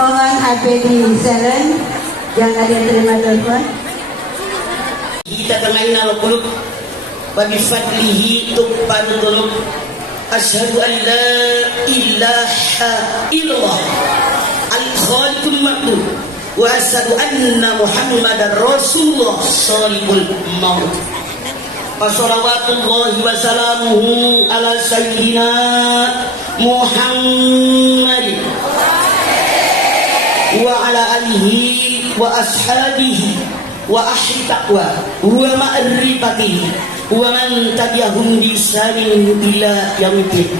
Mohon HP di silent, jangan ada yang terima telepon. Kita temain al-qulub wa bi fadlihi tuqbal qulub. Asyhadu an la ilaha illallah al-khaliqul ma'bud wa asyhadu anna Muhammadar Rasulullah shalihul maut. Wa shalawatullahi wa salamuhu ala sayyidina Muhammadin wa ala alihi wa ashabihi wa ahli taqwa wa ma'rifatihi wa man tabi'ahum bi ihsanin ila yaumil.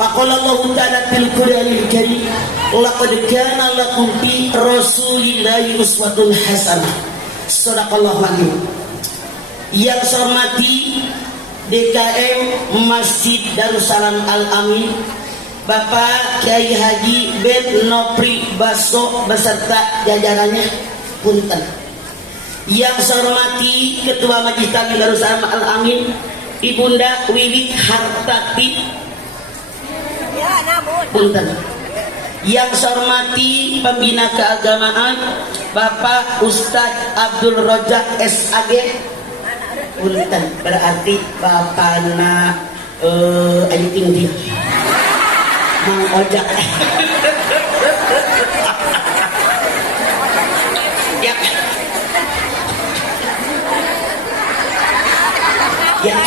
Faqala Allah ta'ala fil Qur'anil Karim, laqad kana lakum fi rasulillahi uswatun hasanah. Shadaqallahu alazim. Yang saya hormati DKM Masjid Darussalam Al-Amin, Bapak Kiai Haji Ben Nopri Baso beserta jajarannya, punten. Yang saya hormati Ketua Majelis Taklim Darussalam Al-Amin, Ibunda Wiwi Hartati, punten. Yang saya hormati Pembina Keagamaan Bapak Ustadz Abdul Rojak SAG, punten. Berarti Bapakna Ayu Tinggi Mang Ojak. Ya. Ya.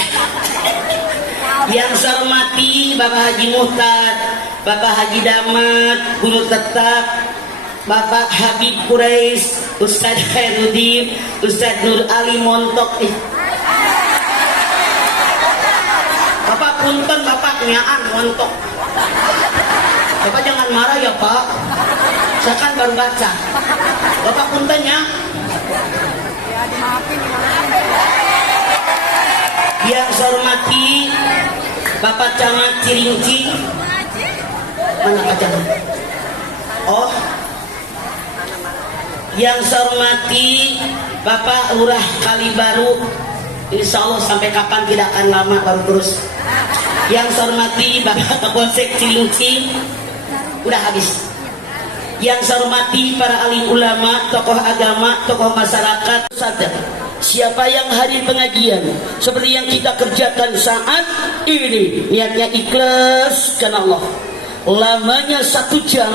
Yang saya hormati Bapak Haji Muhtad, Bapak Haji Damat, Guru Tetap, Bapak Habib Quraisy, Ustadz Khairuddin, Ustadz Nur Ali Montok. Bapak punten, Bapak nyaan Montok. Bapak jangan marah ya Pak, saya kan baru baca. Bapak punten ya. Yang saya hormati Bapak Camat Ciringci. Mana Pak Camat? Oh. Yang saya hormati Bapak Lurah Kalibaru, insya Allah sampai kapan tidak akan lama, baru terus. Yang saya hormati Bapak Kapolsek Ciringci, udah habis. Yang saya hormati para alim ulama, tokoh agama, tokoh masyarakat. Sadar, siapa yang hadir pengajian seperti yang kita kerjakan saat ini, niatnya ikhlas karena Allah, lamanya 1 jam,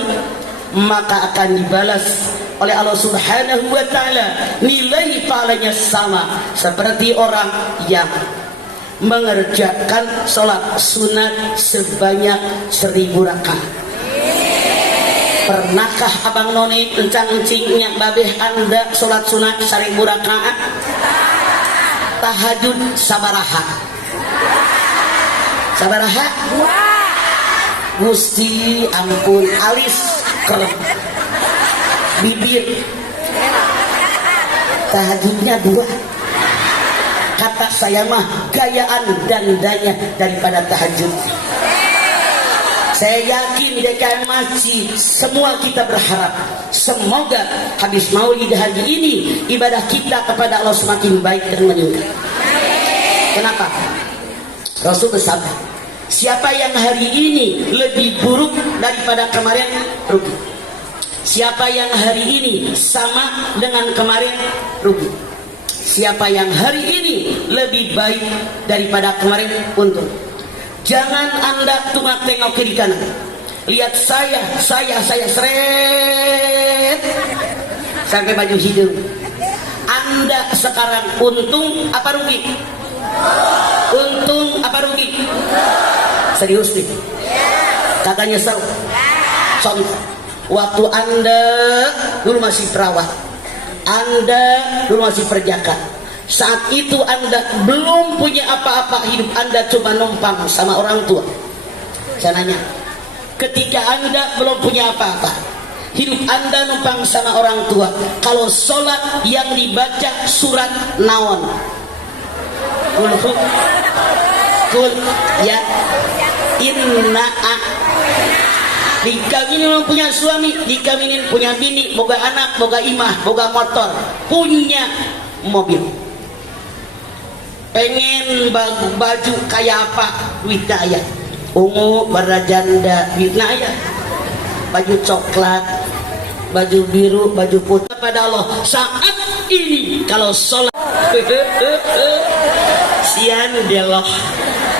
maka akan dibalas oleh Allah Subhanahu wa ta'ala, nilai pahalanya sama seperti orang yang mengerjakan sholat sunat sebanyak 1000 rakaat. Pernahkah abang noni encang-encingnya babeh anda sholat sunat 1000 rakaat? Tahajud sabaraha? Sabaraha? Gusti ampun, alis kerep, bibir, tahajudnya 2. Kata saya mah gayaan dandanya daripada tahajud. Saya yakin DKM Masjid, semua kita berharap semoga habis maulid haji ini ibadah kita kepada Allah semakin baik dan meningkat. Kenapa? Rasul bersabda, siapa yang hari ini lebih buruk daripada kemarin, rugi. Siapa yang hari ini sama dengan kemarin, rugi. Siapa yang hari ini lebih baik daripada kemarin, untung. Jangan anda cuma tengok kiri kanan, lihat saya seret sampai baju hidung. Anda sekarang untung apa rugi? Untung apa rugi? Serius nih? Kagak nyesel? Contoh, waktu Anda dulu masih perawat, Anda dulu masih perjaka, saat itu Anda belum punya apa-apa, hidup Anda cuma numpang sama orang tua. Saya nanya, ketika Anda belum punya apa-apa, hidup Anda numpang sama orang tua, kalau sholat yang dibaca surat naon? Kul ya inna'a. Dikawinin punya suami, dikawinin punya bini, boga anak, boga imah, boga motor, punya mobil, pengen baju kayak apa, duitnya aya, ungu warna janda, duitnya aya, baju coklat, baju biru, baju putih. Pada Allah saat ini kalau sholat sian deloh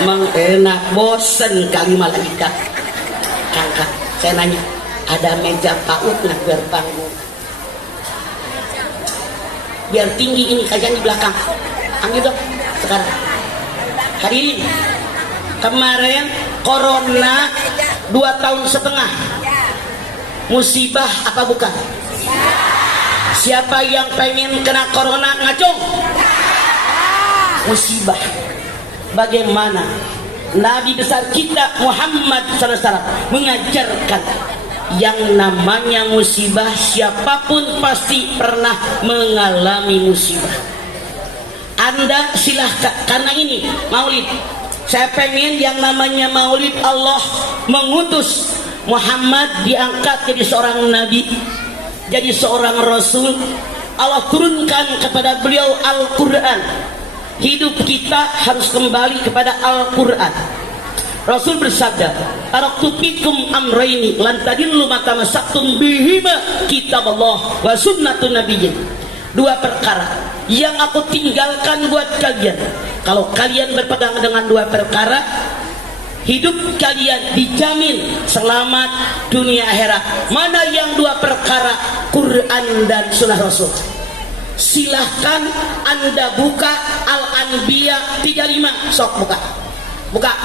mengenak bosen kali malaikat. Kakak, saya nanya, ada meja paut nak biar panggung, biar tinggi ini kajian di belakang. Ambil dong sekarang. Hari ini, kemarin corona 2 tahun setengah, musibah apa bukan? Siapa yang pengen kena corona ngacung? Musibah. Bagaimana Nabi besar kita Muhammad SAW mengajarkan yang namanya musibah, siapapun pasti pernah mengalami musibah. Anda silahkan, karena ini maulid, saya pengen yang namanya maulid, Allah mengutus Muhammad diangkat jadi seorang nabi, jadi seorang rasul. Allah turunkan kepada beliau Al-Quran. Hidup kita harus kembali kepada Al-Quran. Rasul bersabda, taraktu fikum amraini lan tadillu ma tamassaktum bihima kitaballah wa sunnatun nabiyyin. 2 perkara yang aku tinggalkan buat kalian. Kalau kalian berpegang dengan 2 perkara, hidup kalian dijamin selamat dunia akhirat. Mana yang 2 perkara? Quran dan sunnah Rasul. Silahkan Anda buka Al-Anbiya 35, sok buka,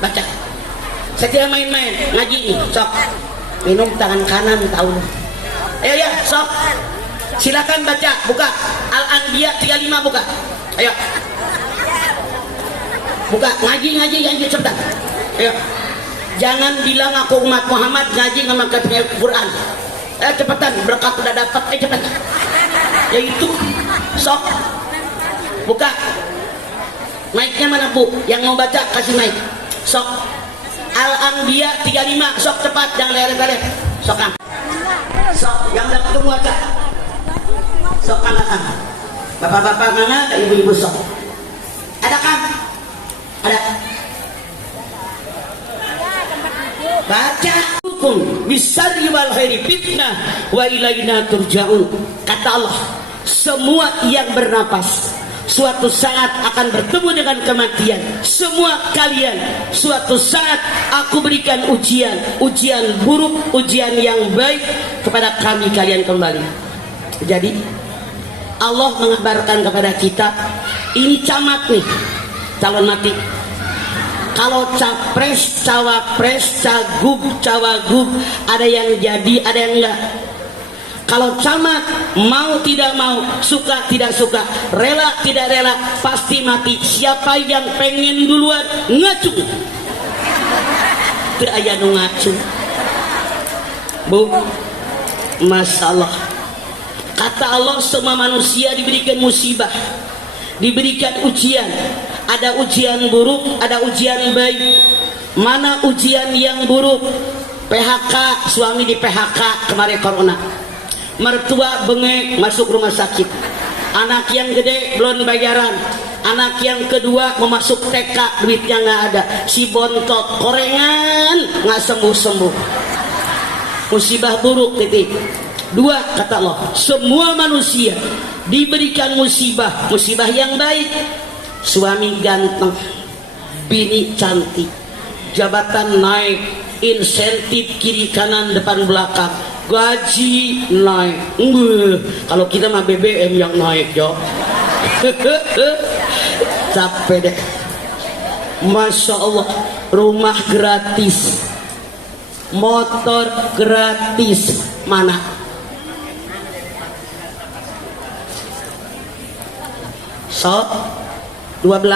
baca. Saya tidak main-main ngaji, sok minum tangan kanan tahu. Ayo ya, sok silahkan baca, buka Al-Anbiya 35, buka, ayo buka, ngaji cepetan, ayo. Jangan bilang aku umat Muhammad ngaji nggak pakai Quran. Cepetan, berkat udah dapat, cepetan. Yaitu sok buka. Mic-nya mana Bu? Yang mau baca kasih mic. Sok Al-Anbiya 35, sok cepat, jangan lelet-lelet. Sok kan. Sok yang udah ketemu baca. Sok kan. Bapak-bapak mana? Ibu-ibu sok. Ada kan? Ada. Baca hukum bisari wal khairi fitnah wa ilaina turja'un. Kata Allah, semua yang bernapas suatu saat akan bertemu dengan kematian. Semua kalian suatu saat aku berikan ujian buruk, ujian yang baik kepada kami kalian kembali. Jadi Allah mengabarkan kepada kita, ini camat nih, calon mati. Kalau capres, cawapres, cagup, cawagup, ada yang jadi, ada yang enggak. Kalau camat, mau tidak mau, suka tidak suka, rela tidak rela, pasti mati. Siapa yang pengen duluan ngacung? Teu aya nu ngacung. Bu, masalah. Kata Allah, semua manusia diberikan musibah, diberikan ujian. Ada ujian buruk, ada ujian baik. Mana ujian yang buruk? PHK, suami di PHK kemarin corona. Mertua bengek masuk rumah sakit. Anak yang gede belum bayaran. Anak yang kedua mau masuk TK, duitnya nggak ada. Si bontot korengan nggak sembuh-sembuh. Musibah buruk titik. 2 kata Allah, semua manusia diberikan musibah, musibah yang baik. Suami ganteng, bini cantik, jabatan naik, insentif kiri kanan depan belakang, gaji naik. Kalau kita mah BBM yang naik yo. capek deh. Masya Allah, rumah gratis, motor gratis, mana? So 12.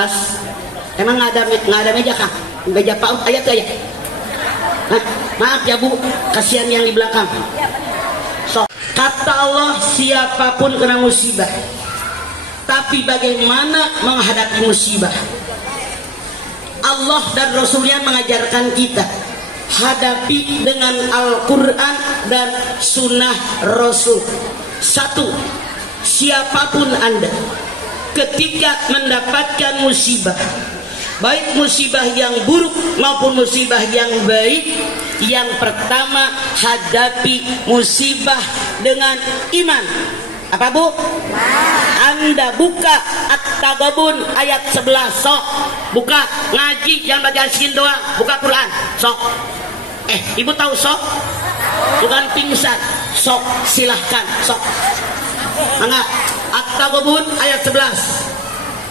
Emang nggak ada meja kah? Meja PAUD ayat aja. Maaf ya Bu, kasihan yang di belakang. So, kata Allah, siapapun kena musibah, tapi bagaimana menghadapi musibah? Allah dan Rasulnya mengajarkan kita hadapi dengan Al-Quran dan Sunnah Rasul. Satu, siapapun Anda ketika mendapatkan musibah, baik musibah yang buruk maupun musibah yang baik, yang pertama hadapi musibah dengan iman. Apa Bu? Anda buka At-Taghabun ayat 11. Sok buka, ngaji jangan baca askin doang, buka Quran. Sok. Ibu tahu sok? Bukan pingsan. Sok, silahkan. Sok. Angkat At-Taghabun ayat 11.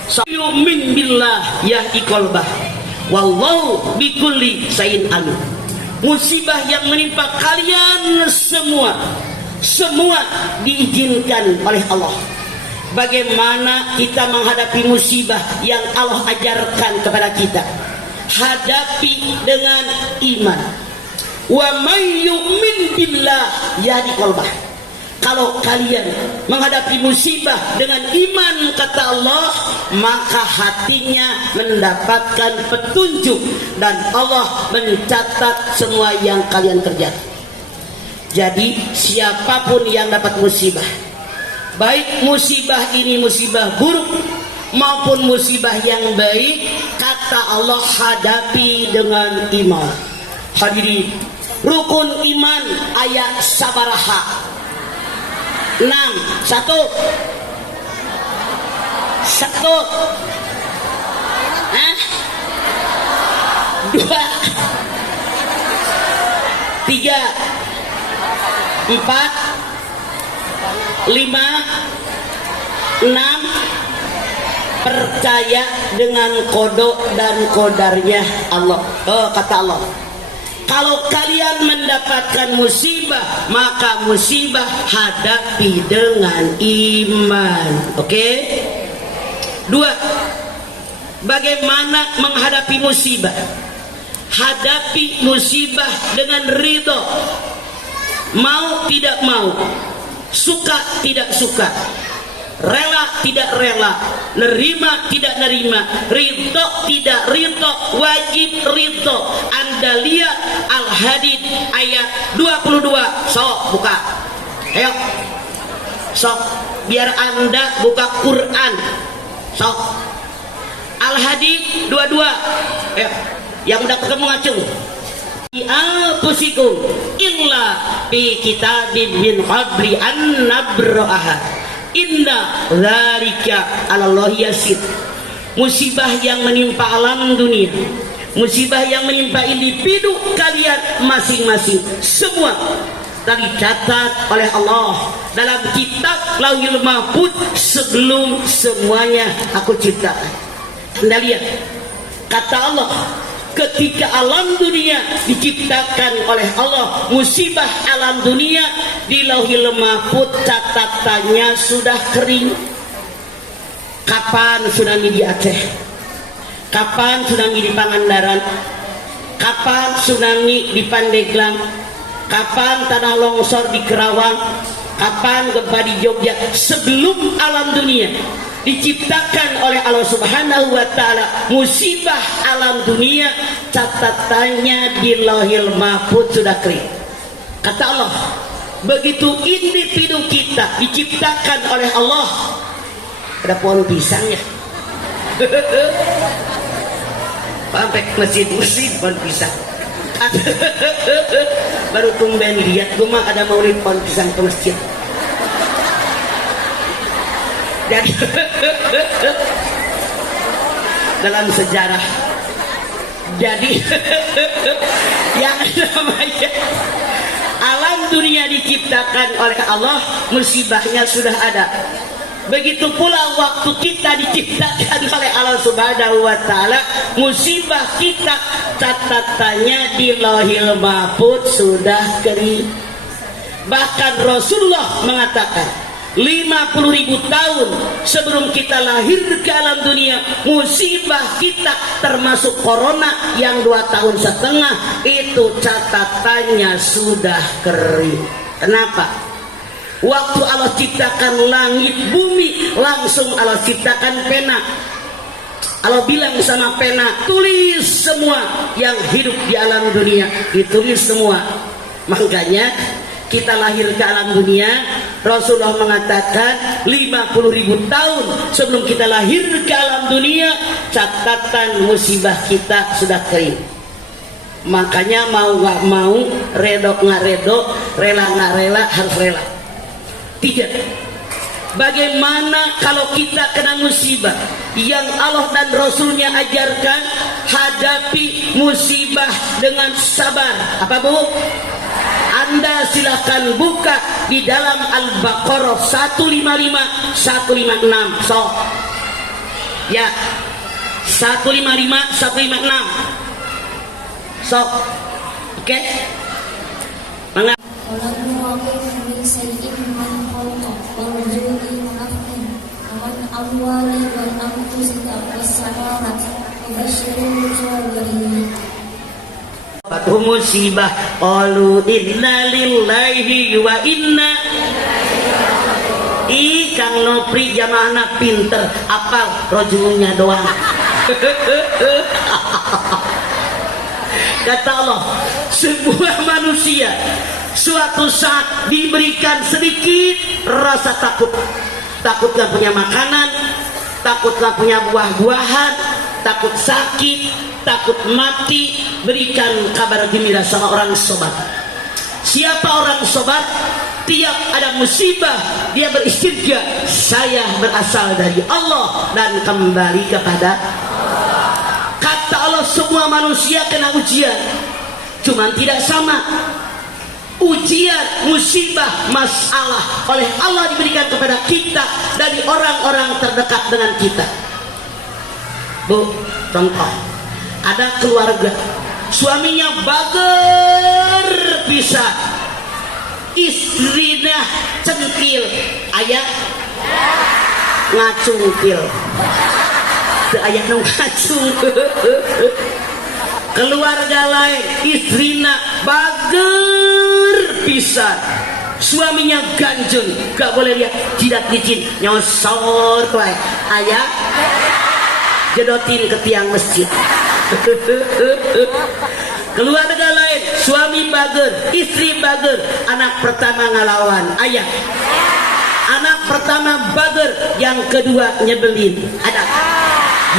Sok. Yu'min billah yahdi qalbah wallahu bikulli syai'in alim. Musibah yang menimpa kalian semua diizinkan oleh Allah. Bagaimana kita menghadapi musibah yang Allah ajarkan kepada kita? Hadapi dengan iman. Wa may yu'min billah yahdi qalbah. Kalau kalian menghadapi musibah dengan iman, kata Allah, maka hatinya mendapatkan petunjuk dan Allah mencatat semua yang kalian kerjakan. Jadi siapapun yang dapat musibah, baik musibah ini musibah buruk maupun musibah yang baik, kata Allah hadapi dengan iman. Hadirin, rukun iman ayat sabaraha 6. Satu 2 3 4 5 6 percaya dengan kodok dan kodarnya Allah. Kata Allah, kalau kalian mendapatkan musibah, maka musibah hadapi dengan iman. Oke? 2. Bagaimana menghadapi musibah? Hadapi musibah dengan ridho. Mau tidak mau, suka tidak suka, rela tidak rela, nerima tidak nerima, ridho tidak ridho, wajib ridho. Anda lihat Al-Hadid ayat 22. Sok buka, ayo sok, biar Anda buka Quran. Sok Al-Hadid 22. Ayo, yang udah ketemu ngacung. Al-Fusikum illa bi kitabin min qabli an nabra'aha inna dzalika 'alallahi yasir. Musibah yang menimpa alam dunia, musibah yang menimpa individu kalian masing-masing, semua tercatat oleh Allah dalam kitab Lauhul Mahfuz sebelum semuanya aku ciptakan. Anda lihat, kata Allah, ketika alam dunia diciptakan oleh Allah, musibah alam dunia di Lauhul Mahfuz catatannya sudah kering. Kapan tsunami di Aceh? Kapan tsunami di Pangandaran? Kapan tsunami di Pandeglang? Kapan tanah longsor di Kerawang? Kapan gempa di Jogja? Sebelum alam dunia diciptakan oleh Allah Subhanahu wa Ta'ala, musibah alam dunia catatannya di Lauhul Mahfuz sudah kering. Kata Allah, begitu individu kita diciptakan oleh Allah, ada pohon pisangnya. Sampai masjid pohon pisang. Baru tumben lihat, gue mah ada maulid pohon pisang ke masjid. Jadi dalam sejarah, jadi yang namanya alam dunia diciptakan oleh Allah, musibahnya sudah ada. Begitu pula waktu kita diciptakan oleh Allah Subhanahu wa taala, musibah kita catatannya di Lauhil Mahfuz sudah kering. Bahkan Rasulullah mengatakan 50.000 tahun sebelum kita lahir ke alam dunia, musibah kita termasuk corona yang 2,5 tahun itu catatannya sudah kering. Kenapa? Waktu Allah ciptakan langit bumi, langsung Allah ciptakan pena. Allah bilang sama pena, tulis semua yang hidup di alam dunia, ditulis semua. Makanya kita lahir ke alam dunia, Rasulullah mengatakan 50.000 tahun sebelum kita lahir ke alam dunia, catatan musibah kita sudah kering. Makanya mau gak mau, redo gak redo, rela gak rela, harus rela. Tidak. Bagaimana kalau kita kena musibah yang Allah dan Rasulnya ajarkan, hadapi musibah dengan sabar. Apa bu? Anda silahkan buka di dalam Al-Baqarah 155, 156. So, ya, 155, 156. So, oke? Mangga. Batu musibah qalu inna lillahi wa inna Kang Nopri jamaahna pinter apal rojulnya doang. Kata Allah, sebuah manusia suatu saat diberikan sedikit rasa takut. Takut gak punya makanan, takut gak punya buah-buahan, takut sakit, takut mati. Berikan kabar gembira sama orang sobat. Siapa orang sobat? Tiap ada musibah dia beristirja, saya berasal dari Allah dan kembali kepada Allah. Kata Allah, semua manusia kena ujian, cuman tidak sama. Ujian, musibah, masalah oleh Allah diberikan kepada kita dari orang-orang terdekat dengan kita. Bu, contoh, ada keluarga suaminya bager bisa, istrinya centil, ayah ngacungkil, ayah ngacung. Keluarga lain istrinya bager pisan, suaminya ganjeng, gak boleh lihat jidat licin, nyosor tuh ayah jedotin ke tiang masjid. Keluarga lain suami bager, istri bager, anak pertama ngelawan ayah, anak pertama bager, yang kedua nyebelin ada,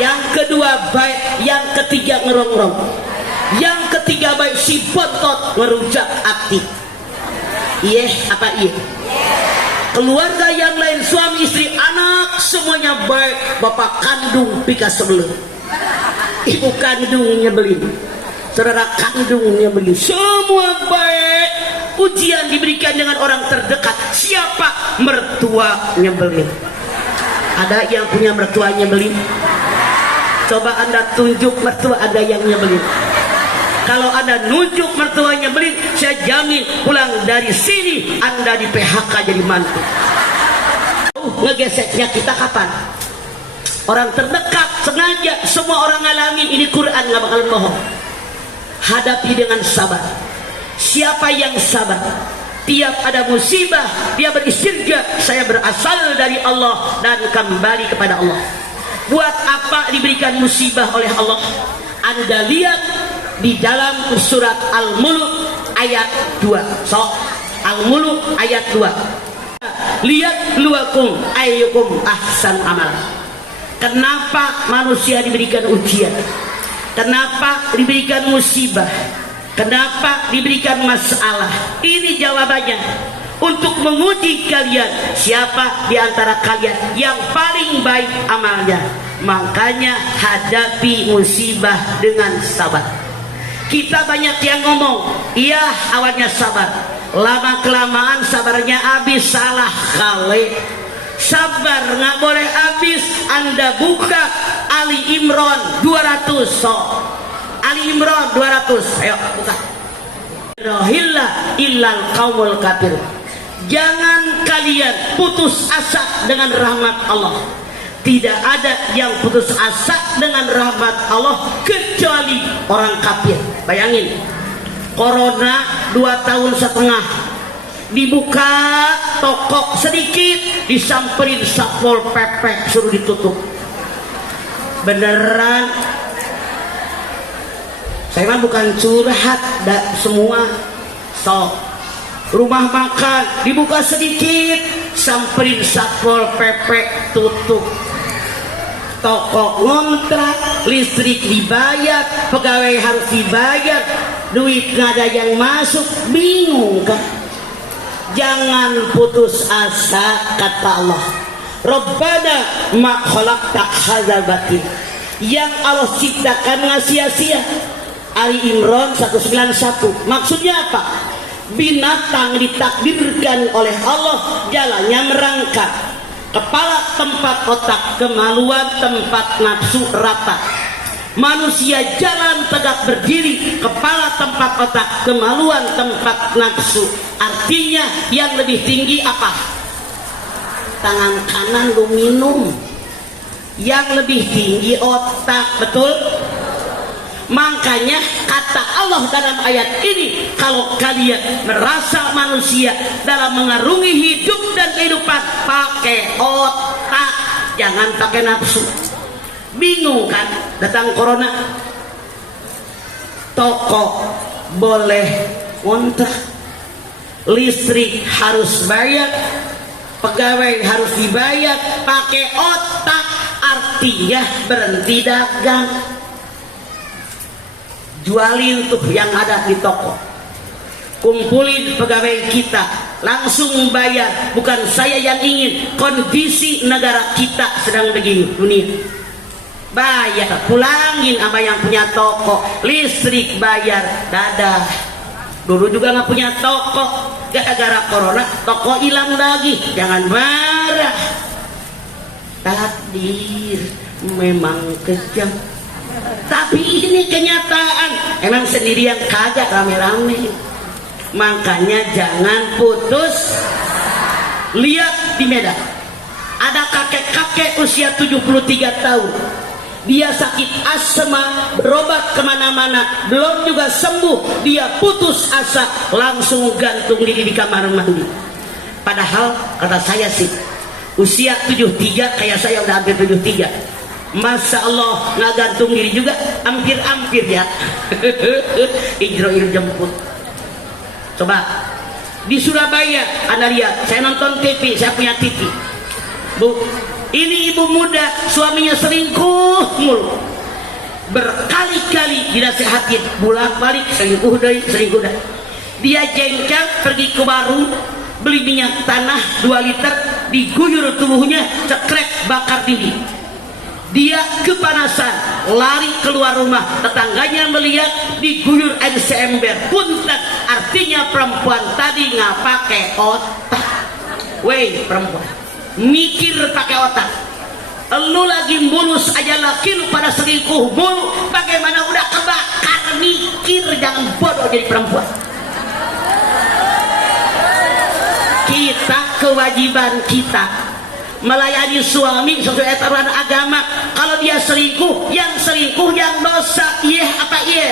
yang kedua baik, yang ketiga ngerongrong, yang ketiga baik si botot ngerujak hati. Iya apa iya? Keluarga yang lain suami istri anak semuanya baik, bapak kandung pika sebelum, ibu kandung nyebelin, saudara kandung nyebelin, semua baik. Ujian diberikan dengan orang terdekat. Siapa? Mertua nyebelin. Ada yang punya mertua nyebelin? Coba Anda tunjuk mertua ada yang nyebelin. Kalau Anda nunjuk mertua nyebelin, saya jamin pulang dari sini Anda di PHK jadi mantu. Ngegeseknya kita kapan? Orang terdekat sengaja, semua orang ngalamin. Ini Quran gak bakal bohong. Hadapi dengan sabar. Siapa yang sabar? Tiap ada musibah dia beristirja, saya berasal dari Allah dan kembali kepada Allah. Buat apa diberikan musibah oleh Allah? Anda lihat di dalam surat Al-Mulk ayat 2. So, Al-Mulk ayat 2. Lihat luakum ayyukum ahsan amal. Kenapa manusia diberikan ujian? Kenapa diberikan musibah? Kenapa diberikan masalah? Ini jawabannya untuk menguji kalian, siapa di antara kalian yang paling baik amalnya. Makanya hadapi musibah dengan sabar. Kita banyak yang ngomong, iya awalnya sabar, lama kelamaan sabarnya habis, salah kali. sabar, nggak boleh habis. Anda buka Ali Imran 200. So Ali Imran 200, ayo buka. Rohillah illal qaumul kafir. Jangan kalian putus asa dengan rahmat Allah. Tidak ada yang putus asa dengan rahmat Allah kecuali orang kafir. Bayangin, corona 2,5 tahun, dibuka toko sedikit, disamperin Satpol PP suruh ditutup. Beneran, saya mah bukan curhat, semua. So, rumah makan dibuka sedikit, samperin Satpol PP tutup. Toko ngontrak, listrik dibayar, pegawai harus dibayar, duit nggak ada yang masuk, bingung kan? Jangan putus asa, kata Allah. Rabbana ma khalaqta hadzal batil. Yang Allah ciptakan nggak sia-sia. Ali Imran 191. Maksudnya apa? Binatang ditakdirkan oleh Allah jalannya merangkak. Kepala tempat otak, kemaluan tempat nafsu rata. Manusia jalan tegak berdiri, kepala tempat otak, kemaluan tempat nafsu. Artinya yang lebih tinggi apa? Tangan kanan lu minum. Yang lebih tinggi otak, betul? Makanya kata Allah dalam ayat ini, kalau kalian merasa manusia dalam mengarungi hidup dan kehidupan, pakai otak, jangan pakai nafsu. Bingung kan? Datang corona, toko boleh ngontrak, listrik harus bayar, pegawai harus dibayar, pakai otak, artinya berhenti dagang. Jualin tuh yang ada di toko, kumpulin pegawai kita, langsung bayar. Bukan saya yang ingin, kondisi negara kita sedang begini, dunia. Bayar, pulangin sama yang punya toko, listrik bayar, dadah. Dulu juga nggak punya toko, gara-gara corona toko hilang lagi. Jangan marah, takdir memang kejam. Tapi ini kenyataan, emang sendirian kagak, rame-rame. Makanya jangan putus. Lihat di Medan, ada kakek-kakek usia 73 tahun. Dia sakit asma, berobat kemana-mana, belum juga sembuh. Dia putus asa, langsung gantung diri di kamar mandi. Padahal kata saya sih, usia 73 kayak saya udah hampir 73. Masya Allah, nggak gantung diri juga, hampir-hampir ya. Ijroil jemput. Coba di Surabaya, Anda lihat, saya nonton TV, saya punya TV. Bu, ini ibu muda, suaminya selingkuh mulu. Berkali-kali dinasehatin, bolak-balik selingkuh deh. Dia jengkel, pergi ke warung, beli minyak tanah 2 liter, diguyur tubuhnya, cekrek, bakar diri. Dia kepanasan, lari keluar rumah, tetangganya melihat diguyur air seember. Punten, artinya perempuan tadi nggak pakai otak. Weh perempuan, mikir pakai otak. Lu lagi mulus aja laki lu pada selingkuh mulu, bagaimana udah kebakar, mikir, jangan bodoh jadi perempuan. Kita kewajiban kita melayani suami sesuai aturan agama. Kalau dia selingkuh, yang dosa. Iya apa iya?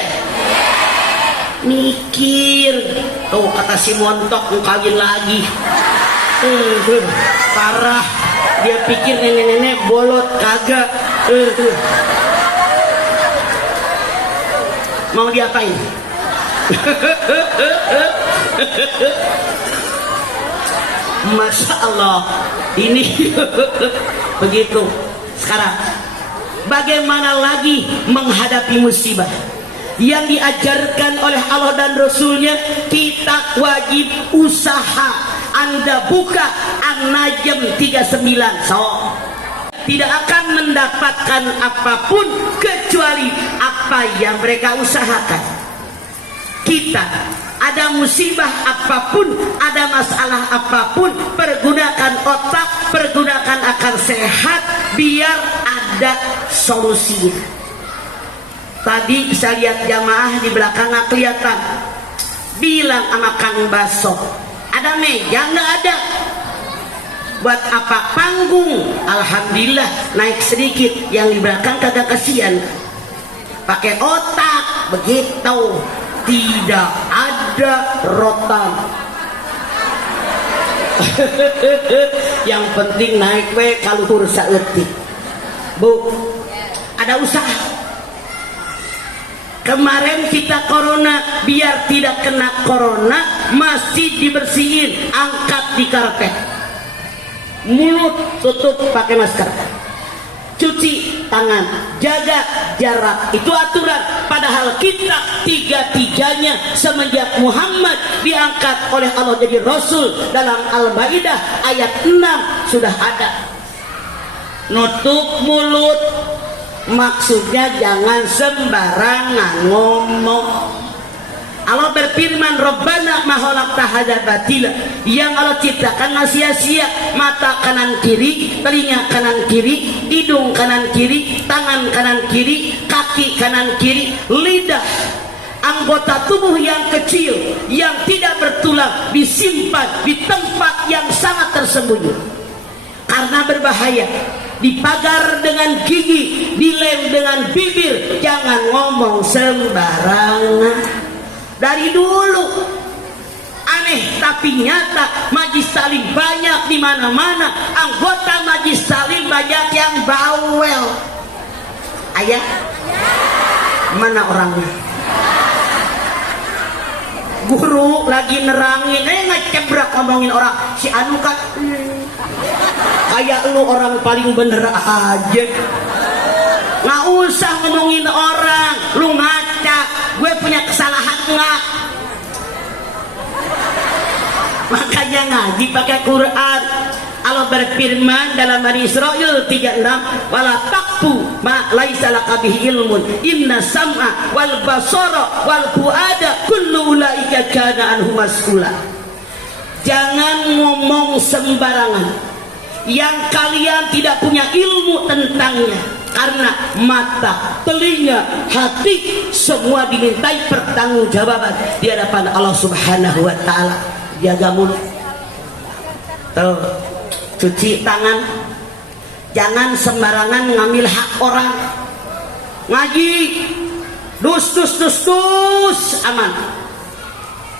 Mikir. Tuh kata si montok mau kawin lagi. Parah. Dia pikir nenek-nenek bolot, kagak. Mau diapain? Masya Allah, ini begitu. Sekarang bagaimana lagi menghadapi musibah yang diajarkan oleh Allah dan Rasulnya? Kita wajib usaha. Anda buka An-Najm 39, so tidak akan mendapatkan apapun kecuali apa yang mereka usahakan. Kita ada musibah apapun, ada masalah apapun, pergunakan otak, pergunakan akal sehat biar ada solusinya. Tadi saya lihat jamaah di belakang nggak kelihatan, bilang sama Kang Baso, ada meja nggak ada? Buat apa panggung? Alhamdulillah naik sedikit, yang di belakang kagak kasihan. Pakai otak begitu, tidak ada rotan. Yang penting naik we kaluhur saeutik. Bu, ada usaha. Kemarin kita corona, biar tidak kena corona, masjid dibersihin, angkat di karpet. Mulut tutup pakai masker, cuci tangan, jaga jarak, itu aturan. Padahal kita tiga-tiganya semenjak Muhammad diangkat oleh Allah jadi Rasul, dalam Al-Maidah ayat 6 sudah ada. Nutup mulut maksudnya jangan sembarangan ngomong. Allah berfirman, Rabbana ma khalaqta hadza batila, yang Allah ciptakan sia-sia. Mata kanan kiri, telinga kanan kiri, hidung kanan kiri, tangan kanan kiri, kaki kanan kiri, lidah, anggota tubuh yang kecil yang tidak bertulang disimpan di tempat yang sangat tersembunyi karena berbahaya. Dipagar dengan gigi, dilem dengan bibir, jangan ngomong sembarangan. Dari dulu aneh tapi nyata, majlis taklim banyak di mana-mana, anggota majlis taklim banyak yang bawel. Ayah, mana orangnya? Guru lagi nerangin, ngecebrak ngomongin orang, si anu kan kayak lu orang paling bener aja. Nggak usah ngomongin orang, lu ngaca, gue punya kesalahan nggak? Makanya ngaji pakai Quran. Allah berfirman dalam Bani Israil 36, wala taqfu ma laisa laka bihi ilmun inna sam'a wal basara wal fuada kullu ulaika kana anhu mas'ula. Jangan ngomong sembarangan yang kalian tidak punya ilmu tentangnya, karena mata, telinga, hati semua dimintai pertanggungjawaban di hadapan Allah Subhanahu wa taala. Jaga mulut. Tuh, cuci tangan. Jangan sembarangan ngambil hak orang. Ngaji dus aman.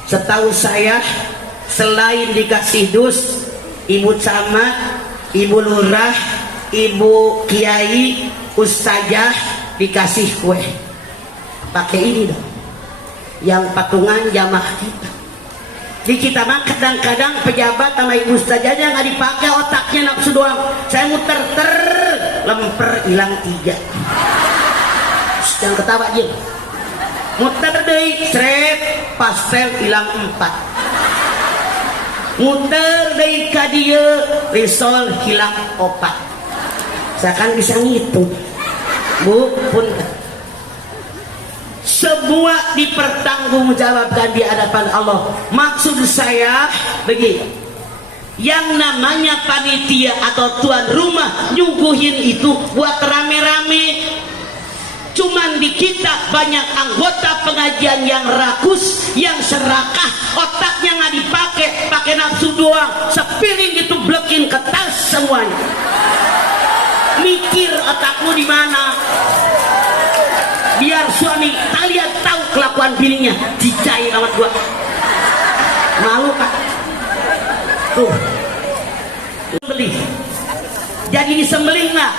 Setahu saya selain dikasih dus, ibu camat, ibu lurah, ibu kiai, ustazah dikasih kue. Pakai ini dong, yang patungan jamaah kita. Di kita mah kadang-kadang pejabat sama ibu ustazahnya nggak dipakai, otaknya nafsu doang. Saya muter lemper hilang 3. Jangan ketawa aja. Muter deh, seret pastel hilang 4. Muter deh kadia, risol hilang 4. Saya kan bisa ngitung, Bu, pun semua dipertanggungjawabkan di hadapan Allah. Maksud saya begini, yang namanya panitia atau tuan rumah nyuguhin itu buat rame-rame. Cuman di kita banyak anggota pengajian yang rakus, yang serakah, otaknya nggak dipakai, pakai nafsu doang, sepiring itu blekin ke tas semuanya. Mikir otakmu di mana? Biar suami kalian tahu kelakuan bininya, dicair amat gua. Malu kan? Tuh, sembelih. Jadi disembelih nggak?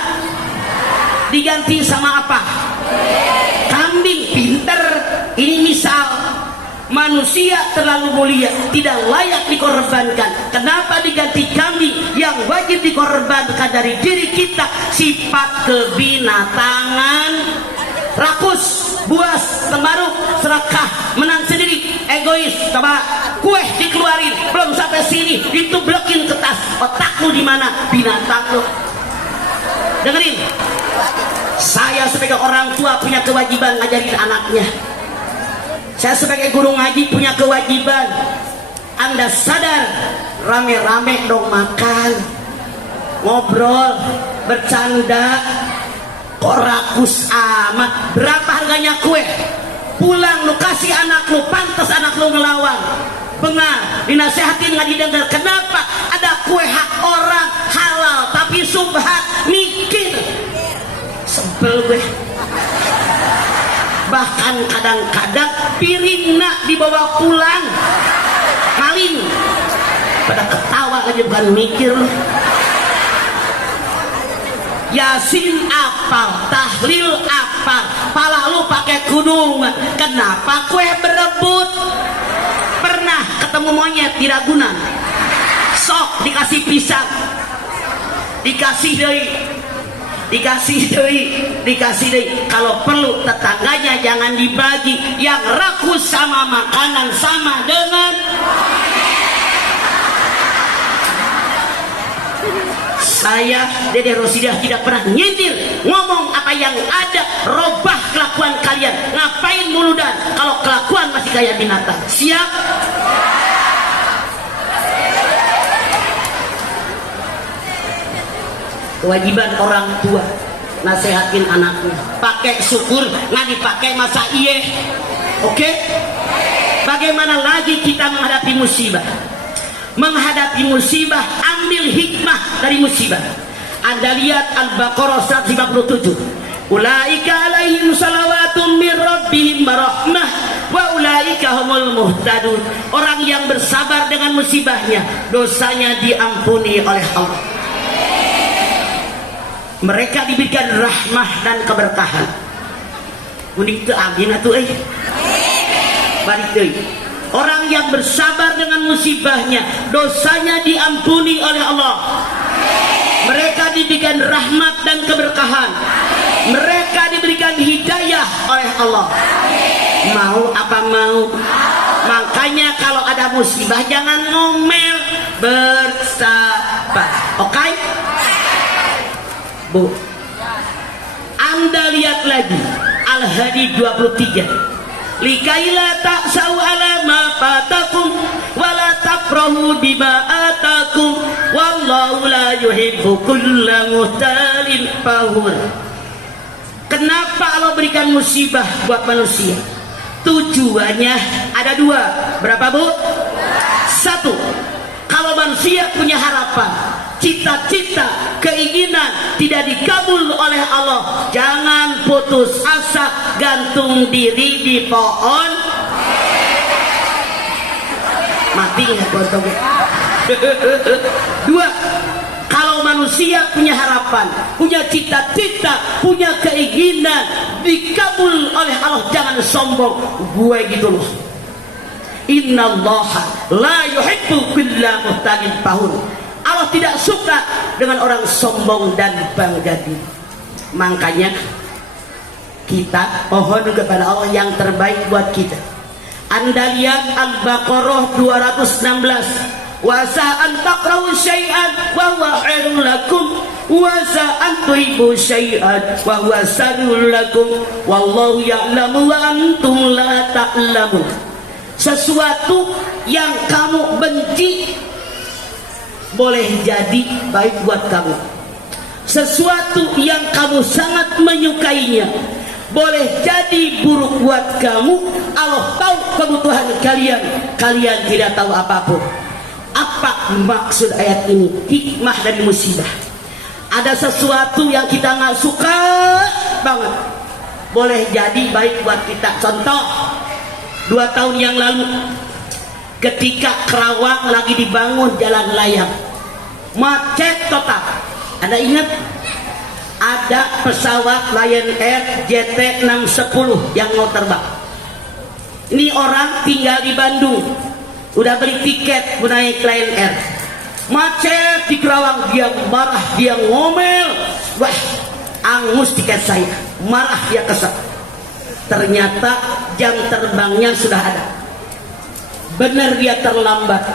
Diganti sama apa? Kambing. Pinter. Ini misal manusia terlalu mulia, tidak layak dikorbankan. Kenapa diganti kambing? Yang wajib dikorbankan dari diri kita sifat kebinatangan. Rakus, buas, tembaruk, serakah, menang sendiri, egois. Coba kue dikeluarin, belum sampai sini ditublekin ke tas. Otakmu di mana? Binatang lo. Dengerin, saya sebagai orang tua punya kewajiban ngajarin anaknya. Saya sebagai guru ngaji punya kewajiban. Anda sadar, rame-rame dong makan, ngobrol, bercanda, kok rakus amat. Berapa harganya kue? Pulang lu kasih anak lu, pantas anak lu ngelawan. Bengar, dinasehatin nggak didengar. Kenapa? Ada kue hak orang halal, tapi subhat mikir. Sebel gue. Bahkan kadang-kadang piringna dibawa pulang, maling. Pada ketawa aja bukan mikir. Yasin apal, tahlil apal, pala lu pakai kudungan. Kenapa kue berebut? Pernah ketemu monyet di Ragunan, sok dikasih pisang, dikasih deui. Kalau perlu tetangganya jangan dibagi. Yang rakus sama makanan sama dengan saya. Dede Rosidah tidak pernah nyindir, ngomong apa yang ada. Robah kelakuan kalian. Ngapain muludan kalau kelakuan masih kayak binatang? Siap? Kewajiban orang tua nasehatin anaknya. Pakai syukur, nggak dipakai masa iye. Oke? Bagaimana lagi kita menghadapi musibah? Menghadapi musibah, ambil hikmah dari musibah. Anda lihat Al-Baqarah 157. Ulaika alaihim salawatun min rabbihim warahmah wa ulaika humul muhtadun. Orang yang bersabar dengan musibahnya, dosanya diampuni oleh Allah. Mereka diberikan rahmah dan keberkahan. Unik teu agina tuh balik deui. Orang yang bersabar dengan musibahnya, dosanya diampuni oleh Allah. Mereka diberikan rahmat dan keberkahan. Mereka diberikan hidayah oleh Allah. Mau apa mau? Makanya kalau ada musibah jangan ngomel, bersabar. Oke? Bu, Anda lihat lagi Al-Hadi 23. Likaila ta'sau ala ma fatakum wala tafrahu bima atakum wallahu la yuhibbu kulla muhtalin fakhur. Kenapa Allah berikan musibah buat manusia? Tujuannya ada dua. Berapa, Bu? Satu, kalau manusia punya harapan, cita-cita, keinginan tidak dikabul oleh Allah, jangan putus asa, gantung diri di pohon mati ya potong. Dua, kalau manusia punya harapan, punya cita-cita, punya keinginan dikabul oleh Allah, jangan sombong. Gue gitu loh. Innallaha la yuhibbu kulla muhtalin fakhur. Allah tidak suka dengan orang sombong dan bangga diri. Makanya kita mohon kepada Allah yang terbaik buat kita. Anda lihat Al-Baqarah 216. Wa sa'an taqra'u syai'an wa huwa khairul lakum wa sa'an tuhibbu syai'an wa huwa syarrul lakum wallahu ya'lamu wa antum la ta'lamun. Sesuatu yang kamu benci boleh jadi baik buat kamu. Sesuatu yang kamu sangat menyukainya boleh jadi buruk buat kamu. Allah tahu kebutuhan kalian, kalian tidak tahu apapun. Apa maksud ayat ini? Hikmah dari musibah. Ada sesuatu yang kita nggak suka banget, boleh jadi baik buat kita. Contoh, 2 tahun yang lalu ketika Kerawang lagi dibangun jalan layang, macet total. Anda ingat? Ada pesawat Lion Air JT610 yang mau terbang. Ini orang tinggal di Bandung, udah beli tiket mau naik Lion Air. Macet di Kerawang, dia marah, dia ngomel. Wah, angus tiket saya. Marah, dia kesal. Ternyata jam terbangnya sudah ada. Benar dia terlambat.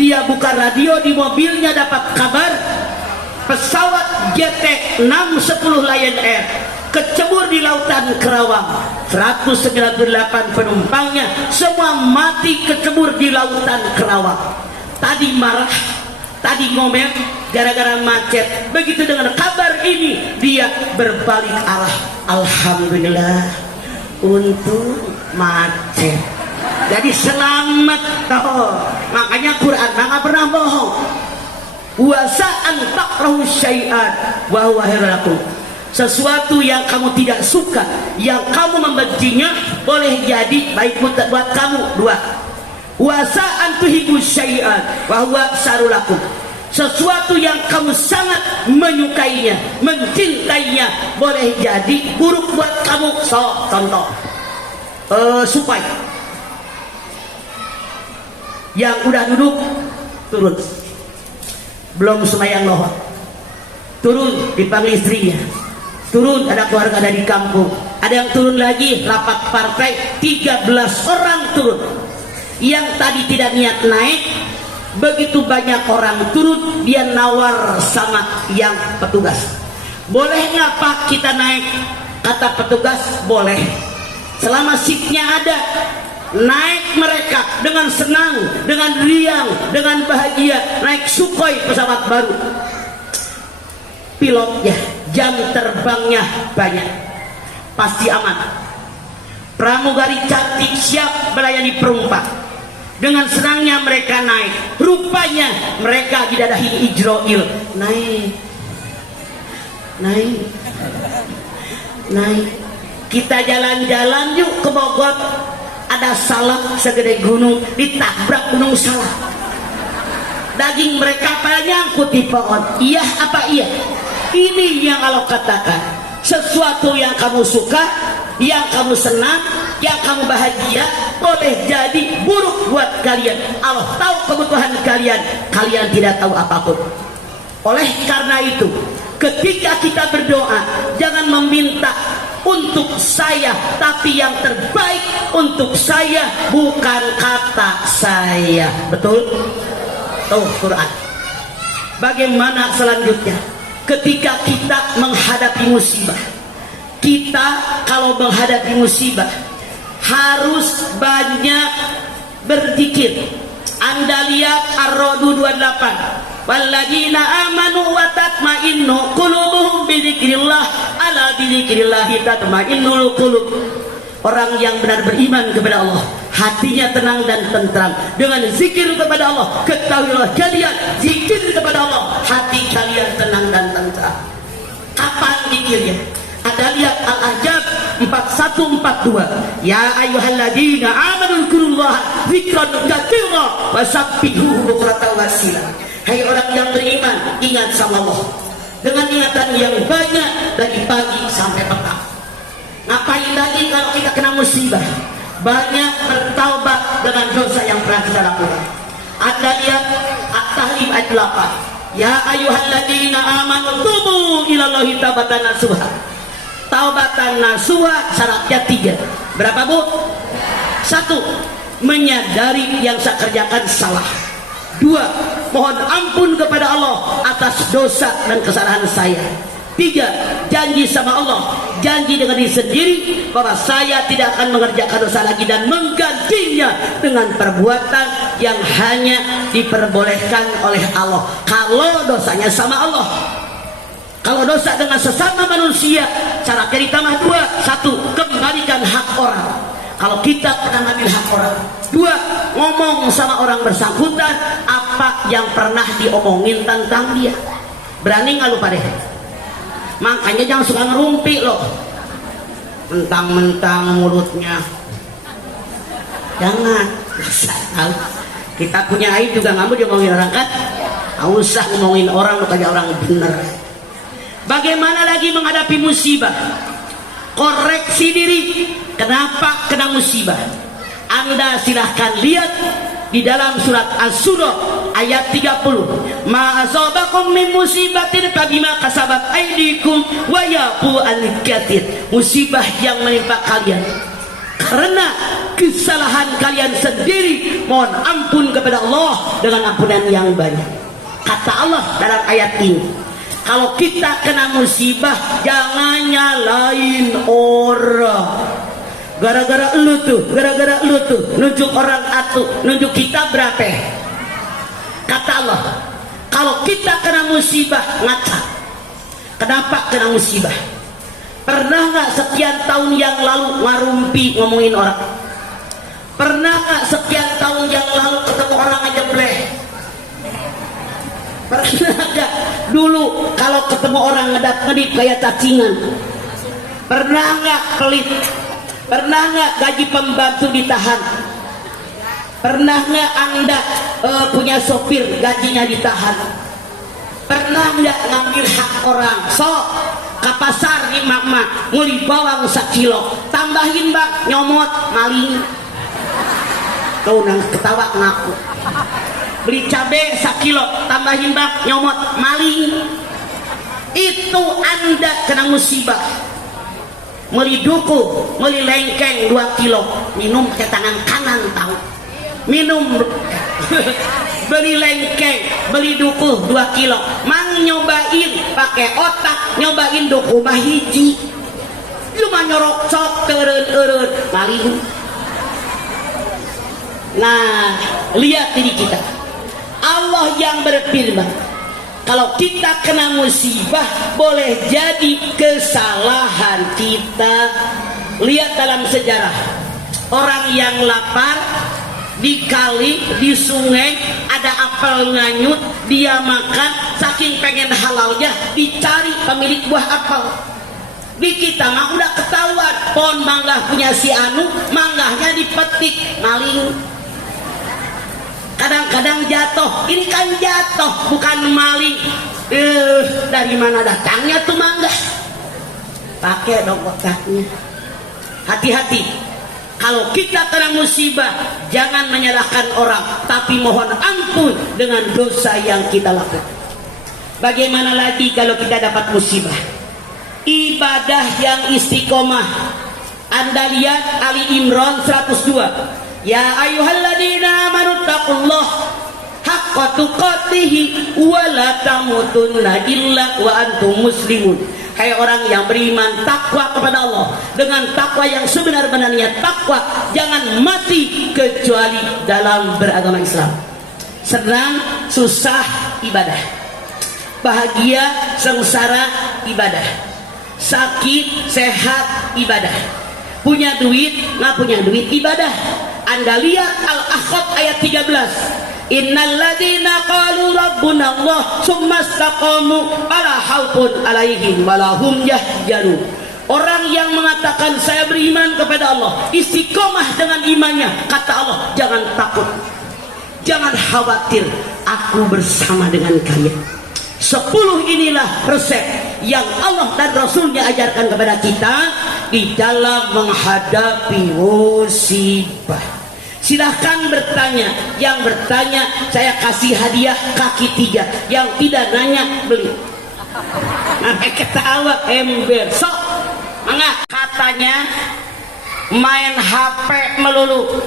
Dia buka radio, di mobilnya dapat kabar pesawat JT610 Lion Air kecebur di lautan Kerawang. 198 penumpangnya semua mati kecebur di lautan Kerawang. Tadi marah, tadi ngomel gara-gara macet. Begitu dengan kabar ini dia berbalik arah. Alhamdulillah, untung macet, jadi selamat toh. Makanya Quran nggak pernah bohong. Wasa'an takrahu syai'an wa huwa khairul lakum. Sesuatu yang kamu tidak suka, yang kamu membencinya, boleh jadi baik buat kamu. Dua. Wasa'an tuhibbu syai'an wa huwa syarrul lakum. Sesuatu yang kamu sangat menyukainya, mencintainya, boleh jadi buruk buat kamu. So, contoh supaya yang udah duduk turun, belum sembahyang lohor, turun dipanggil istrinya, turun ada keluarga dari kampung, ada yang turun lagi rapat partai 13 orang turun. Yang tadi tidak niat naik, begitu banyak orang turun, dia nawar sama yang petugas, boleh nggak Pak kita naik? Kata petugas boleh, selama seatnya ada. Naik mereka dengan senang, dengan riang, dengan bahagia, naik Sukhoi pesawat baru. Pilotnya, jam terbangnya banyak, pasti aman. Pramugari cantik siap melayani penumpang. Dengan senangnya mereka naik. Rupanya mereka didadahi Ijroil. Naik, naik, naik. Kita jalan-jalan yuk ke Bogor. Ada salak segede gunung, ditabrak gunung salak. Daging mereka pada nyangkut di pohon. Iya apa iya? Ini yang Allah katakan. Sesuatu yang kamu suka, yang kamu senang, yang kamu bahagia, boleh jadi buruk buat kalian. Allah tahu kebutuhan kalian, kalian tidak tahu apapun. Oleh karena itu, ketika kita berdoa, jangan meminta untuk saya, tapi yang terbaik untuk saya, bukan kata saya. Betul? Tuh Quran. Bagaimana selanjutnya? Ketika kita menghadapi musibah, kita kalau menghadapi musibah harus banyak berzikir. Anda lihat Ar-Ra'd 28. Walladzina amanu wa tatma'innu qulubuhum bi dzikrillah, ala bi dzikrillah tatma'innul qulub. Orang yang benar beriman kepada Allah, hatinya tenang dan tentram. Dengan zikir kepada Allah, ketahuilah kalian, zikir kepada Allah, hati kalian tenang dan tentram. Kapan zikirnya? Ada lihat Al-Ahzab 4142. Ya ayyuhalladzina amanu dzkurullaha dzikran katsira wasabbihuhu bukratan wa asila. Hai orang yang beriman, ingat sama Allah dengan ingatan yang banyak dari pagi sampai petang. Ngapain lagi kalau kita kena musibah? Banyak bertaubat dengan dosa yang pernah kita lakukan. Anda lihat At-Tahrim ayat 8. Ya ayyuhalladzina amanu tubu ilallahi taubatan nasuha. Taubatan nasuha syaratnya 3. Berapa Bu? 1. Menyadari yang saya kerjakan salah. 2. Mohon ampun kepada Allah atas dosa dan kesalahan saya. 3. Janji sama Allah, janji dengan diri sendiri bahwa saya tidak akan mengerjakan dosa lagi dan menggantinya dengan perbuatan yang hanya diperbolehkan oleh Allah. Kalau dosanya sama Allah, kalau dosa dengan sesama manusia, cara ditambah 2. 1. Kembalikan hak orang. Kalau kita pernah ambil hak orang. 2. Ngomong sama orang bersangkutan apa yang pernah diomongin tentang dia. Berani nggak lu pada? Makanya jangan suka ngerumpi loh, mentang-mentang mulutnya. Jangan. Kita punya aib juga nggak mau diomongin orang kan? Nggak usah ngomongin orang lu kayak orang bener. Bagaimana lagi menghadapi musibah? Koreksi diri. Kenapa kena musibah? Anda silahkan lihat di dalam surat As-Surah ayat 30. Ma asabakum min musibatin fabima kasabat aydikum wa yafu an katsir. Musibah yang menimpa kalian karena kesalahan kalian sendiri, mohon ampun kepada Allah dengan ampunan yang banyak. Kata Allah dalam ayat ini, kalau kita kena musibah jangan nyalain orang. gara-gara lu tuh nunjuk orang atuh, nunjuk kita berapa? Kata Allah, kalau kita kena musibah ngaca. Kenapa kena musibah? Pernah nggak sekian tahun yang lalu ngarumpi ngomongin orang? Pernah nggak sekian tahun yang lalu ketemu orang aja bleh? Pernah nggak dulu kalau ketemu orang ngedap-ngedip kayak cacingan? Pernah nggak pelit? Pernah nggak gaji pembantu ditahan? Pernah nggak Anda punya sopir gajinya ditahan? Pernah nggak ngambil hak orang? Ke pasar di mak nguli bawang 1 kilo, tambahin bang nyomot maling. Tuh nang ketawa ngaku. Beli cabe 1 kilo, tambahin bang nyomot maling. Itu Anda kena musibah. Beli duku, beli lengkeng 2 kilo, minum ke tangan kanan tahu. Minum beli lengkeng, beli duku 2 kilo, mang nyobain pakai otak, nyobain duku mah hiji, lu mah nyorok cok teureun maling. Nah, lihat diri kita. Allah yang berfirman, kalau kita kena musibah boleh jadi kesalahan kita. Lihat dalam sejarah, orang yang lapar di kali, di sungai ada apel nganyut, dia makan, saking pengen halalnya dicari pemilik buah apel. Di kita mah udah ketahuan pohon mangga punya si anu, manggahnya dipetik maling. Kadang-kadang jatuh, ini kan jatuh bukan maling. Dari mana datangnya tuh mangga? Pakai dong otaknya. Hati-hati. Kalau kita kena musibah, jangan menyalahkan orang, tapi mohon ampun dengan dosa yang kita lakukan. Bagaimana lagi kalau kita dapat musibah? Ibadah yang istiqomah. Anda lihat Ali Imran 102. Ya ayyuhalladzina amanu taqullah haqqa tuqatih wa la tamutunna illa wa antum muslimun. Hai orang yang beriman, takwa kepada Allah dengan takwa yang sebenar-benarnya takwa, jangan mati kecuali dalam beragama Islam. Senang, susah, ibadah. Bahagia, sengsara, ibadah. Sakit, sehat, ibadah. Punya duit, nggak punya duit, ibadah. Anda lihat Al-Ahqaf ayat 13. Innalladzina qalu rabbuna Allah tsumma istaqamu fala khaufun 'alaihim wa lahum yahzanun. Orang yang mengatakan saya beriman kepada Allah, istiqomah dengan imannya, kata Allah, jangan takut, jangan khawatir, aku bersama dengan kalian. 10 inilah resep yang Allah dan Rasulnya ajarkan kepada kita di dalam menghadapi musibah. Silahkan bertanya. Yang bertanya saya kasih hadiah kaki 3. Yang tidak nanya beli. Sampai ketawa ember. Sok, mangga. Katanya main HP melulu,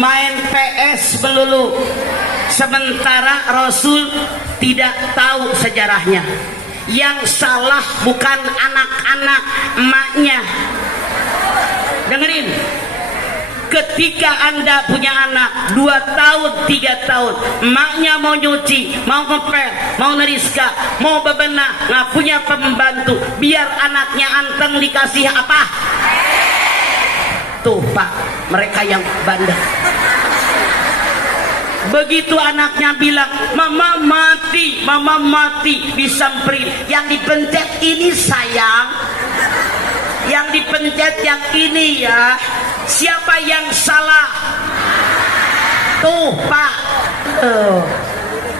main PS melulu. Sementara Rasul tidak tahu sejarahnya. Yang salah bukan anak-anak, emaknya. Dengerin. Ketika Anda punya anak 2 tahun, 3 tahun, emaknya mau nyuci, mau ngepel, mau neriska, mau bebenah, nggak punya pembantu, biar anaknya anteng dikasih apa? Tuh Pak, mereka yang bandel. Begitu anaknya bilang mama mati, disamperin, yang dipencet ini sayang, yang dipencet yang ini ya. Siapa yang salah? Tuh Pak.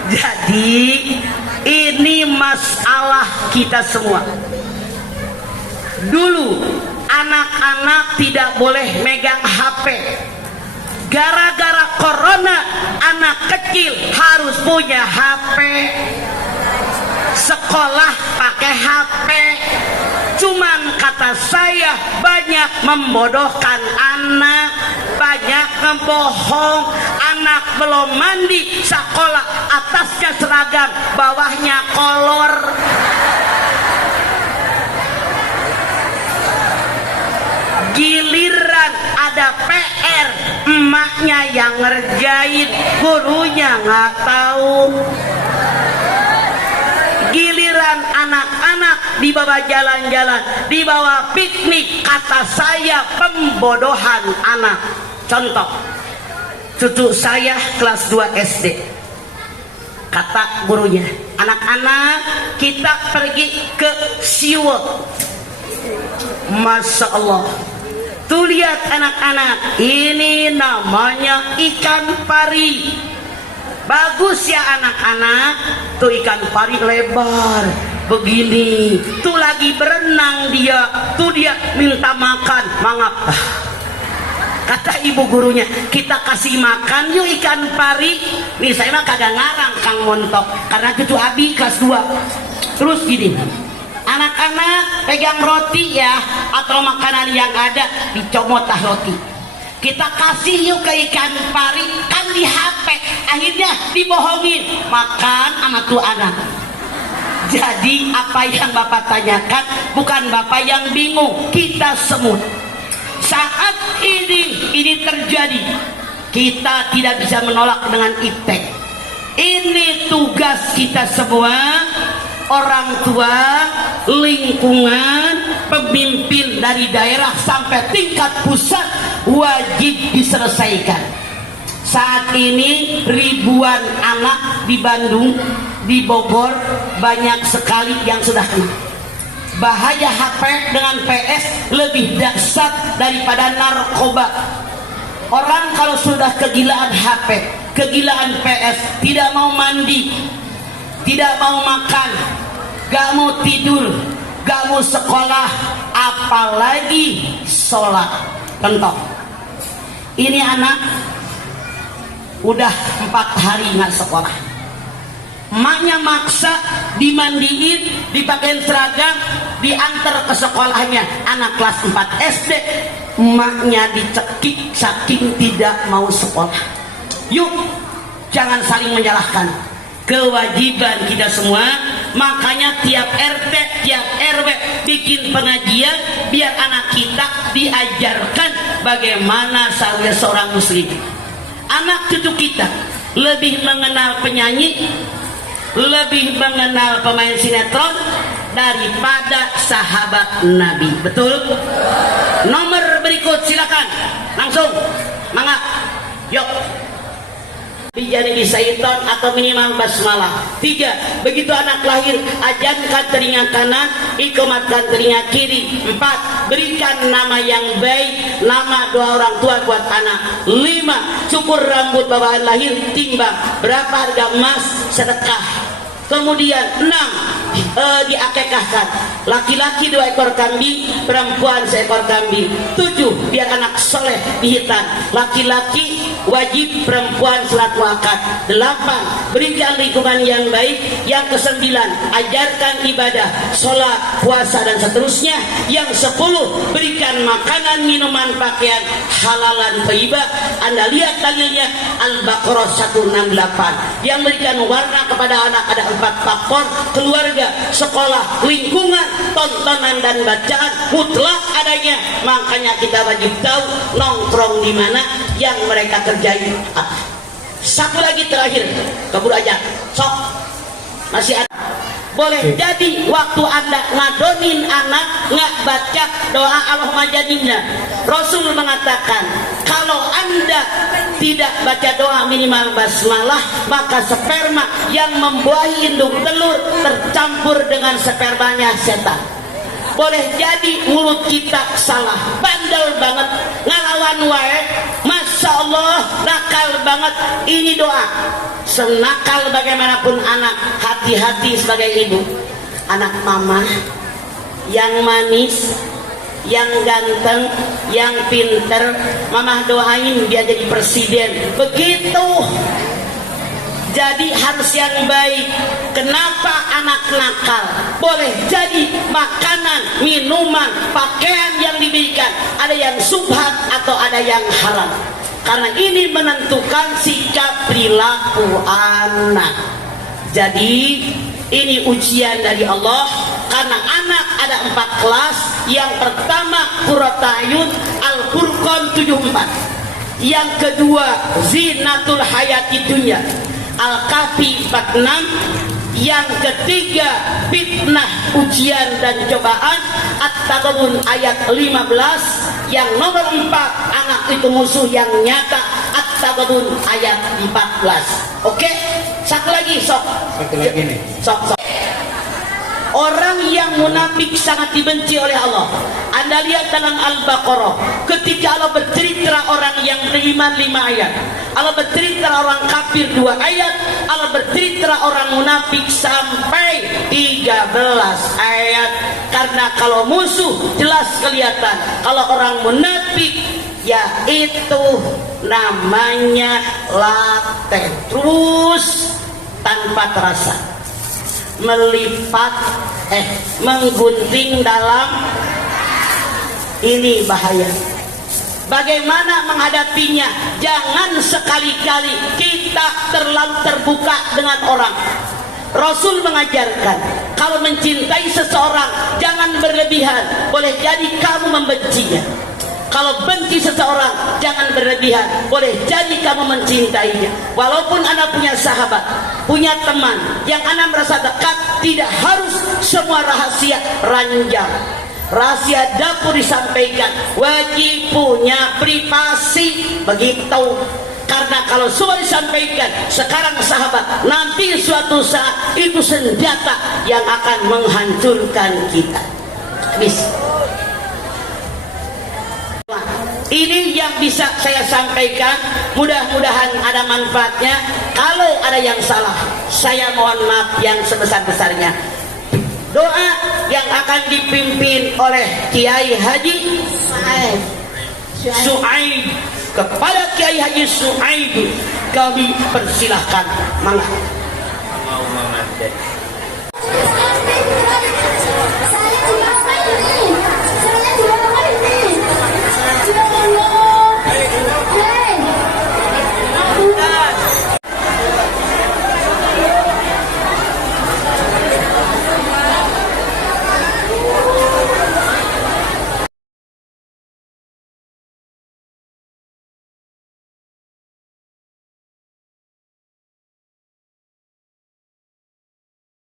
Jadi ini masalah kita semua. Dulu anak-anak tidak boleh megang HP. Gara-gara corona anak kecil harus punya HP. Sekolah pakai HP. Cuman kata saya banyak membodohkan anak, banyak ngebohong. Anak belum mandi, sekolah atasnya seragam, bawahnya kolor. Giliran ada PR, emaknya yang ngerjain, gurunya nggak tahu. Giliran anak-anak dibawa jalan-jalan, dibawa piknik, kata saya pembodohan anak. Contoh, cucu saya kelas 2 SD, kata gurunya, anak-anak kita pergi ke SeaWorld. Masya Allah, tuh lihat anak-anak, ini namanya ikan pari. Bagus ya anak-anak, tuh ikan pari lebar begini, tuh lagi berenang dia, tuh dia minta makan, mangap. Kata ibu gurunya, kita kasih makan yuk ikan pari. Nih saya mah kagak ngarang Kang Montok, karena cucu Abi kelas 2. Terus gini, anak-anak pegang roti ya, atau makanan yang ada dicomotah roti. Kita kasih yuk ke ikan pari, kan di HP, akhirnya dibohongin, makan sama tuh anak. Jadi apa yang Bapak tanyakan, bukan Bapak yang bingung, kita semut. Saat ini terjadi, kita tidak bisa menolak dengan iptek. Ini tugas kita semua, orang tua, lingkungan, pemimpin dari daerah sampai tingkat pusat, wajib diselesaikan. Saat ini ribuan anak di Bandung, di Bogor, banyak sekali yang sudah kena. Bahaya HP dengan PS lebih dahsyat daripada narkoba. Orang kalau sudah kegilaan HP, kegilaan PS, tidak mau mandi, tidak mau makan, gak mau tidur, gak mau sekolah, apalagi sholat. Contoh, ini anak udah 4 hari nggak sekolah, emaknya maksa dimandiin, dipakein seragam, diantar ke sekolahnya. Anak kelas 4 SD, emaknya dicekik saking tidak mau sekolah. Yuk, jangan saling menyalahkan. Kewajiban kita semua, makanya tiap RT, tiap RW bikin pengajian biar anak kita diajarkan bagaimana seorang muslim. Anak cucu kita lebih mengenal penyanyi, lebih mengenal pemain sinetron daripada sahabat Nabi. Betul? Nomor berikut silakan, langsung, mangga, yuk. Bijani bisaiton atau minimal basmalah. 3. Begitu anak lahir, ajankan telinga kanan, ikomatkan telinga kiri. 4. Berikan nama yang baik, nama doa orang tua buat anak. 5. Cukur rambut bawaan lahir, timbang berapa harga emas, sedekah. Kemudian 6. Diakekahkan, laki-laki 2 ekor kambing, perempuan 1 ekor kambing. 7. Biar anak soleh dihitan, laki-laki wajib, perempuan salat wakaf. 8. Berikan lingkungan yang baik. Yang ke-9, ajarkan ibadah, sholat, puasa dan seterusnya. Yang 10, berikan makanan, minuman, pakaian halalan thayyibah. Anda lihat dalilnya Al-Baqarah 168. Yang berikan warna kepada anak ada 4 faktor: keluarga, sekolah, lingkungan, tontonan dan bacaan mutlak adanya. Makanya kita wajib tahu nongkrong di mana yang mereka kerjain. Satu lagi terakhir, kabur aja, sok masih ada. Boleh jadi waktu Anda ngadonin anak nggak baca doa Allahumma jadinna. Rasul mengatakan kalau Anda tidak baca doa minimal basmalah, maka sperma yang membuahi indung telur tercampur dengan spermanya setan. Boleh jadi mulut kita salah, bandel banget, ngelawan wae, masya Allah, nakal banget. Ini doa, senakal bagaimanapun anak, hati-hati sebagai ibu. Anak mama yang manis, yang ganteng, yang pinter, mama doain dia jadi presiden. Begitu. Jadi harus yang baik. Kenapa anak nakal? Boleh jadi makanan, minuman, pakaian yang diberikan ada yang subhat atau ada yang halal. Karena ini menentukan sikap perilaku anak. Jadi ini ujian dari Allah karena anak ada 4 kelas. Yang pertama Qurratayun Al-Furqan 74, yang kedua Zinatul Hayati Dunya Al-Kahfi 46, yang ketiga fitnah ujian dan cobaan At-Taghabun ayat 15, yang nomor 4 anak itu musuh yang nyata At-Taghabun ayat 14. Oke, satu lagi nih. Sok. Orang yang munafik sangat dibenci oleh Allah. Anda lihat dalam Al-Baqarah, ketika Allah bercerita orang yang beriman 5 ayat, Allah bercerita orang kafir 2 ayat, Allah bercerita orang munafik sampai 13 ayat. Karena kalau musuh jelas kelihatan, kalau orang munafik yaitu namanya laten, terus tanpa terasa, melipat menggunting dalam. Ini bahaya. Bagaimana menghadapinya? Jangan sekali-kali kita terlalu terbuka dengan orang. Rasul mengajarkan, kalau mencintai seseorang jangan berlebihan, boleh jadi kamu membencinya. Kalau benci seseorang jangan berlebihan, boleh jadi kamu mencintainya. Walaupun Anda punya sahabat, punya teman yang Anda merasa dekat, tidak harus semua rahasia ranjang. Rahasia dapur disampaikan, wajib punya privasi, begitu. Karena kalau semua disampaikan sekarang sahabat, nanti suatu saat itu senjata yang akan menghancurkan kita. Ini yang bisa saya sampaikan, mudah-mudahan ada manfaatnya. Kalau ada yang salah, saya mohon maaf yang sebesar-besarnya. Doa yang akan dipimpin oleh Kiai Haji Su'aib, kepada Kiai Haji Su'aib kami persilahkan. Mangga.